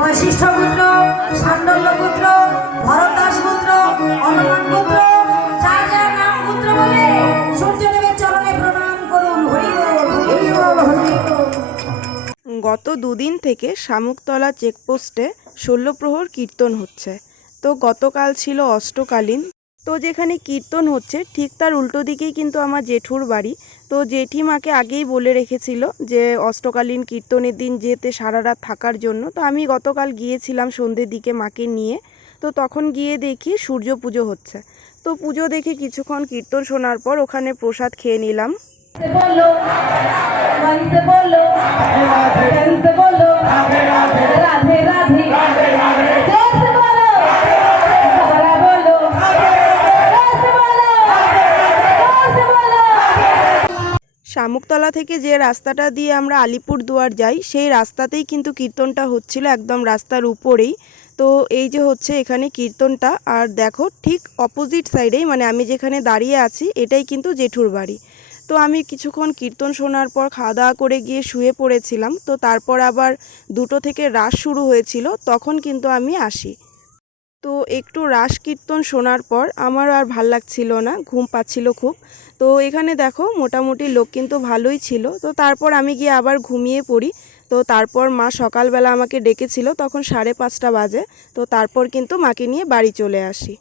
বৈশিষ্ট্যপুত্র, সান্ডল্যপুত্র, ভরতদাসপুত্র, হনুমানপুত্র, যার যার নাম পুত্র বলে সূর্যদেবের চরণে প্রণাম করুন। হরি বল, হরি বল, হরি বল। গত দুদিন থেকে শামুকতলা চেকপোস্টে ১৬ প্রহর কীর্তন হচ্ছে। তো গতকাল ছিল অষ্টকালীন। তো যেখানে কীর্তন হচ্ছে ঠিক তার উল্টো দিকেই কিন্তু আমার জেঠুর বাড়ি। তো জেঠিমাকে আগেই বলে রেখেছিল যে অষ্টকালীন কীর্তনের দিন যেতে সারা রাত থাকার জন্য। তো আমি গতকাল গিয়েছিলাম সন্ধ্যের দিকে মাকে নিয়ে। তো তখন গিয়ে দেখি সূর্য পুজো হচ্ছে। তো পুজো দেখে কিছুক্ষণ কীর্তন শোনার পর ওখানে প্রসাদ খেয়ে নিলাম। শামুকতলা থেকে যে রাস্তাটা দিয়ে আমরা আলিপুরদুয়ার যাই সেই রাস্তাতেই কিন্তু কীর্তনটা হচ্ছিল, একদম রাস্তার উপরেই। তো এই যে হচ্ছে এখানে কীর্তনটা, আর দেখো ঠিক অপোজিট সাইডেই মানে আমি যেখানে দাঁড়িয়ে আছি এটাই কিন্তু জেঠুর বাড়ি। তো আমি কিছুক্ষণ কীর্তন শোনার পর খাওয়া দাওয়া করে গিয়ে শুয়ে পড়েছিলাম। তো তারপর আবার 2টো থেকে রাস শুরু হয়েছিল, তখন কিন্তু আমি আসি। তো একটু রাস কীর্তন শোনার পর আমার আর ভাল লাগছিল না, ঘুম পাচ্ছিল খুব। তো এখানে দেখো মোটামুটি লোক কিন্তু ভালোই ছিল। তো তারপর আমি গিয়ে আবার ঘুমিয়ে পড়ি। তো তারপর মা সকালবেলা আমাকে ডেকেছিল, তখন 5:30 বাজে। তো তারপর কিন্তু মাকে নিয়ে বাড়ি চলে আসি।